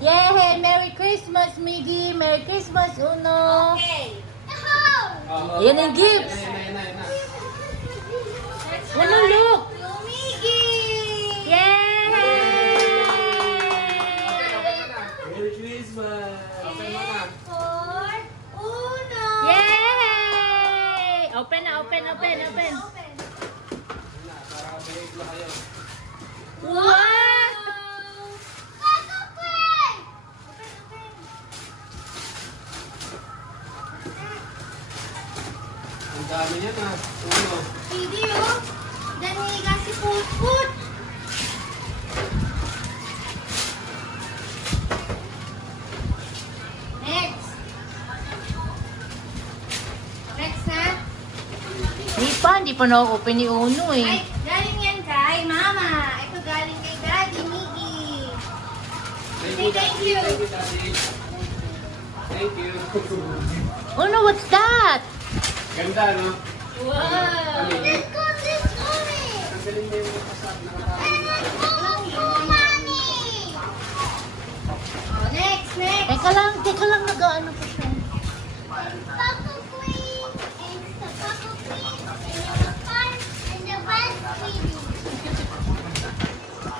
Yay! Merry Christmas, Miggy! Merry Christmas, Uno! Okay. Ayan ang gifts! Uno, look! Lumigi! Yay! Merry Christmas! And for Uno! Yay! Open na, open, open, open! Para behave na kayo. Wow! Ang dami niya na. Uno. Hindi oh. Daniga si Put-Put. Next. Next na. Hindi pa na-open ni Uno Ay, eh. galing yan kay Mama. Ito galing kay Daddy, Miggy. Thank you. Thank you, Daddy. Thank you. Uno, what's that? Ganda, no? Wow. Ang galing mo yung kasap na katawin. Oh, next, next. Teka lang, nag-ano pa siya.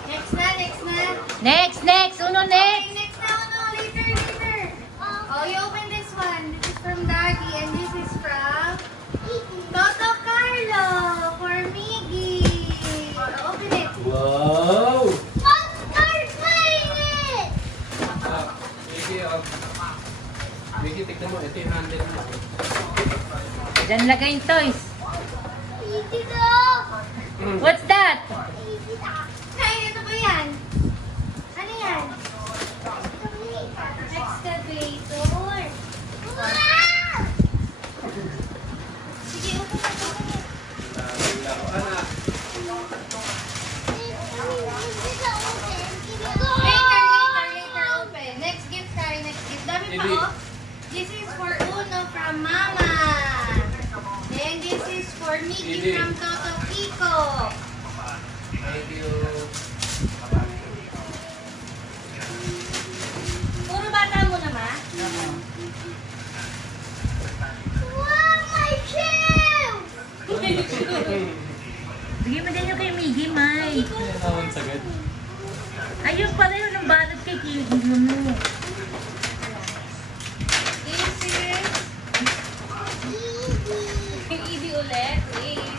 Next na, next na. Next! Uno, Okay, next! next na, no, later. Oh, you open this one. This is from Daddy and this is from Toto Carlo for Miggy. Open it. Wow! Start playing it! Mickey, Mickey, tignan mo. Ito yung handle mo. Diyan lagay yung toys. Easy dog! What's that? Ay, ano ba yan? Ano yan? Excavator. Wow! Sige, open it. Laruan na. Later, open. Next gift, Kari, next gift. Dami pa, Hindi. oh. This is for Uno from Mama. Then this is for Mickey Hindi. from Toto Kiko. Thank you. Puro bata mo naman? Wow, my shoe! Bigyan mo din yung kay Miggy, May. Awan sagad. Ayun pala yun ang balot kay Kiki mo. This is... Easy ulit. Wait.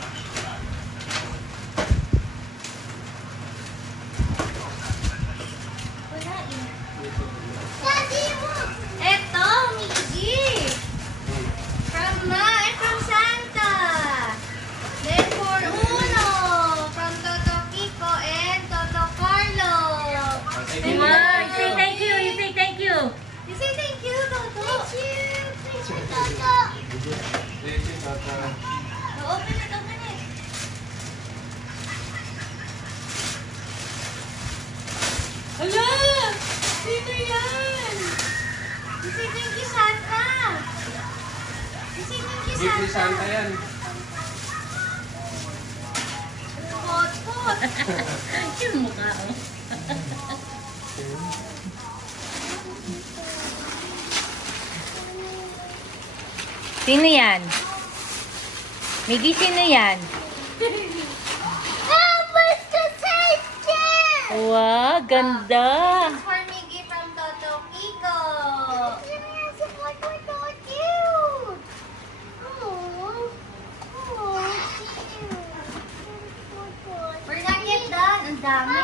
Wala eh. Eto, Miggy! From Santa! Then for Uno! From Toto Kiko and Toto Carlo! Thank Then you. Wow, you say thank you, you say thank you. You say thank you, Toto! Thank you! Thank you, Tata. Open it, open it! Hala! Sino yan? You say thank you, Santa! You say thank you, Gift ni Santa! Santa yan. Pot-pot! Yung mukha ko. Sino yan? Miggy, sino yan? Wow, ganda. For Miggy from Toto Kiko! We're not yet done. Ang dami.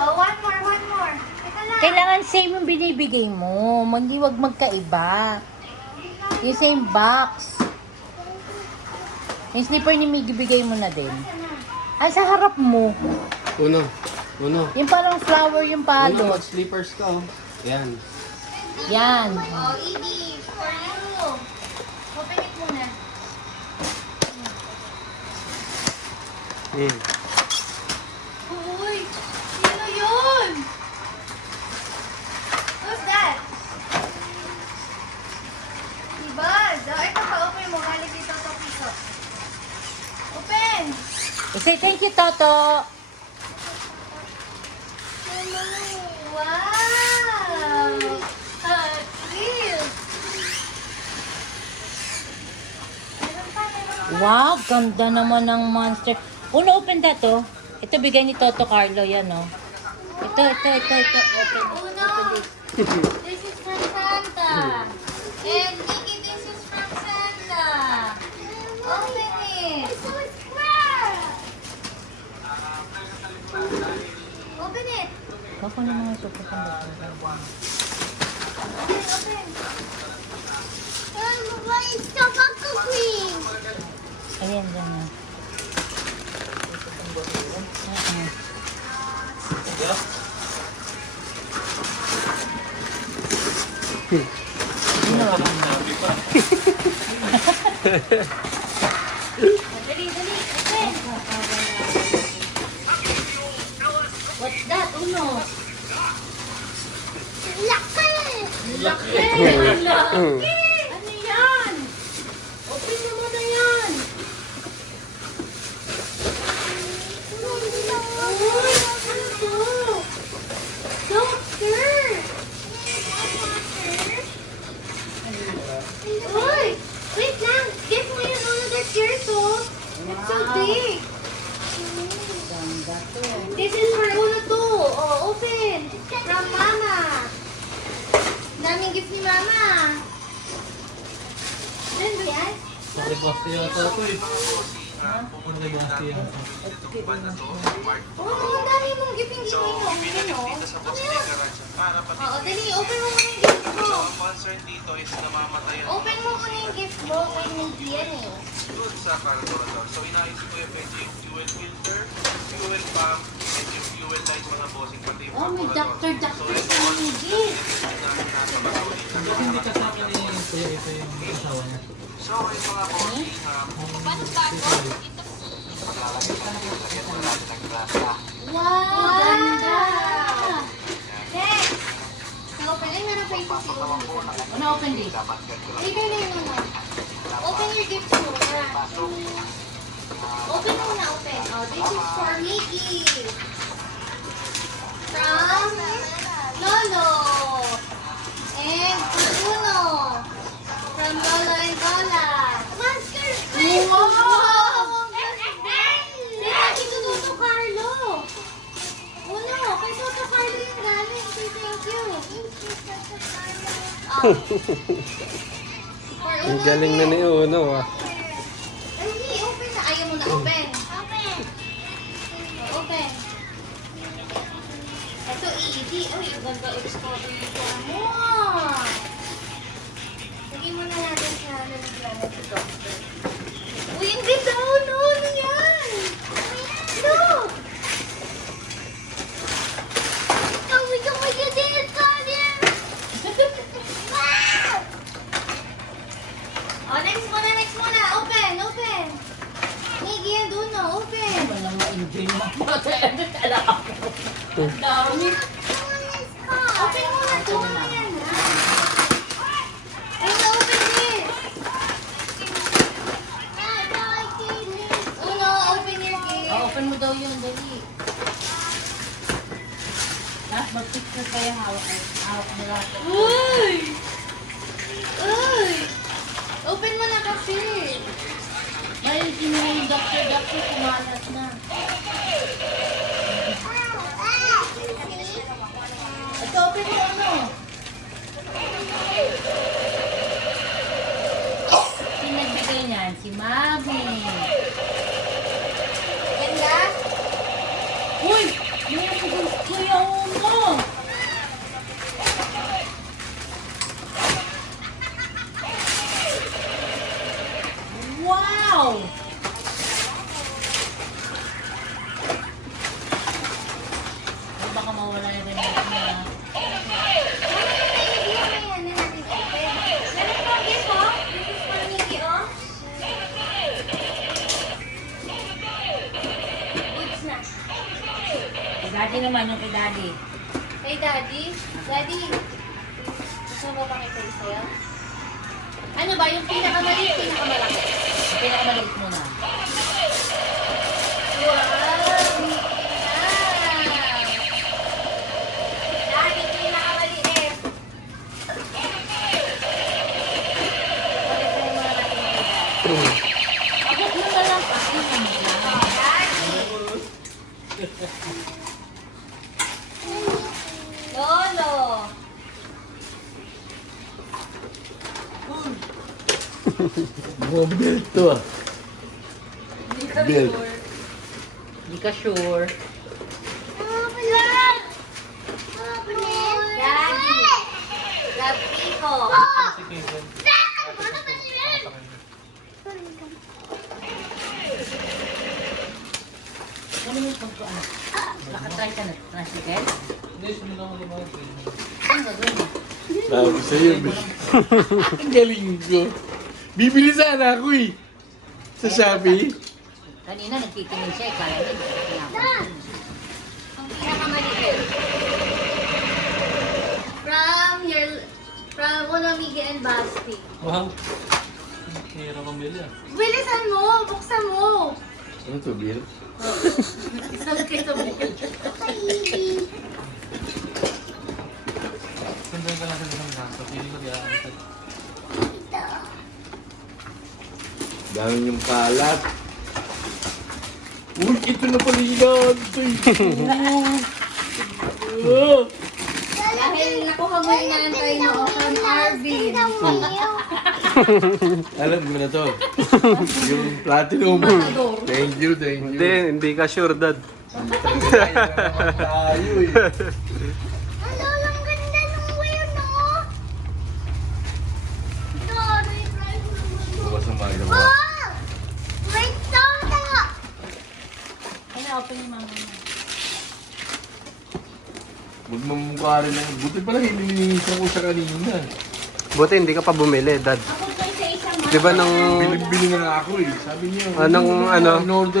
Oh, one more. Teka lang. Kailangan same yung binibigay mo. Hindi wag magkaiba. Yung same box. Yung slipper ni Miggy, bigay mo na din. Ay, sa harap mo. Uno. Yung parang flower yung Uno, palot. mag-slippers ka, oh. Yan. Yan. Oh, Edie, for you. Open it muna. Uy, sino yun? Who's that? Diba? Ito pa, open mo. Galing dito sa piso. Open! Say thank you, Toto. Wow, ganda naman ng monster. Uno, open that, oh. Ito bigay ni Toto Carlo, yan, oh. Ito. Open Uno, this is from Santa. And Nikki, this is from Santa. Open it. Open it. Bako na mga super kanda. Open. It's tobacco cream. Ayan, dyan na. Dali. Open. What's that? Uno. Laki. Ano yan? Open mo muna yan. Uy, ano to? Doctor. Uy, wait lang. Get mo yun. Uno, that's yours, oh. It's so big. Ganda to. This is for Uno too. Oh, open. From Mama. Daming gift ni Mama. Ano ba yan? Request yata ito eh. Request yata. Oh, ang dami mong gift hindi mo ino. Ano yun? Oo, dali. Open mo muna yung gift mo. Ang concern dito is namamatayan Open mo muna yung gift mo. Kay Nikki yan eh. doon sa carburetor. So inaayos ko yung pwede yung fuel filter, fuel pump, and yung fuel line mga bossing pati yung Oh, may carburetor. doctor sa mga gift. Hindi kasama ni Kuya ito yung asawa niya. So yung mga bossing, Wow! Ganda! Next! So, open. Ay, meron pa yung si Uno. Ano, open this? Ay, kayo na yung Uno. Open your gifts muna. Open muna, open. Oh, this is for Mickey. From Lolo. And for Uno. From Lolo and Lola. Monster Fish! Wow! Thank you, Toto Carlo. Uno, kay Toto Carlo yung galing. Say thank you. Oh. For Uno Ang galing na ni Uno ah. Ay, hindi, open na. Ayaw mo na open. Open. Ito, easy. Uy, ang ganda exfoliator mo. Lagyan mo na natin sa lalagyan ito, doctor. Uy, ang ganda. Ano yan? Look! Oh, next muna. Open. Miggy and Uno, open. Walang ma-enjoy mo. Alam ako. Ang dami. Open muna. Tuwa mo yan, ha? Uno, open this. Uno, open your gift. Oh, open mo daw yun, dali. Lahat, mag-picture kayo hawak nila. Uy! Open mo na kasi. May sinila yung doctor, kumalas na. Ito, open mo ano? Sino nagbigay niyan? Si Mami. Ganda? Uy! May kuya Uno! Wow! Ay, baka mawala na rin natin na. Kay Daddy naman, yung kay Daddy. Hey, Daddy. Daddy. Gusto mo ba pakita yung sa'yo? Ano ba? Yung pinakamaliit, pinakamalaki? Yung pinakamaliit muna. Wow! Daddy, pinakamaliit. Ulit na yung mga natin. Lolo. Mga belt to ah. Belt. Hindi ka sure. Daddy. Love Pico. Ano yung pagko ano? Nakatry ka na tricycle? Hindi, sinunod ako naman. Ano gagawin mo? Sabi sa'yo, ang galing ko. Bibili sana ako eh. Sa Shopee. Kanina nagtitingin siya, kaya niya pinapansin. Ang pinakamaliit. From Unomigi and Basti. Wow. Hirap ang bili ah. Bilisan mo! Buksan mo! Ano to, beer? Isang kito mo. Sandal ka lang sa isang ganto. Pili ko diyan. Dami yung kalat. Uy, ito na pala yung ganto. Dahil nakuha mo yung nantay mo from Arvin. Alam mo na to. Yung platinum. Thank you, thank you. Hindi ka sure, Dad. Tayo eh. Ano lang ganda nung wheel, no? Sorry, drive naman. Bukas ang magawa. Oh! Wait, Toto! Ay, na-open yung mama mo. Huwag mamukha rin lang. Buti pala hinilinisan ko siya kanina. Buti hindi ka pa bumili, Dad. Ako sa isa-isa, ma. Di ba nung... Bilib-bili na nga ako eh. Sabi niya. Anong ano? In-order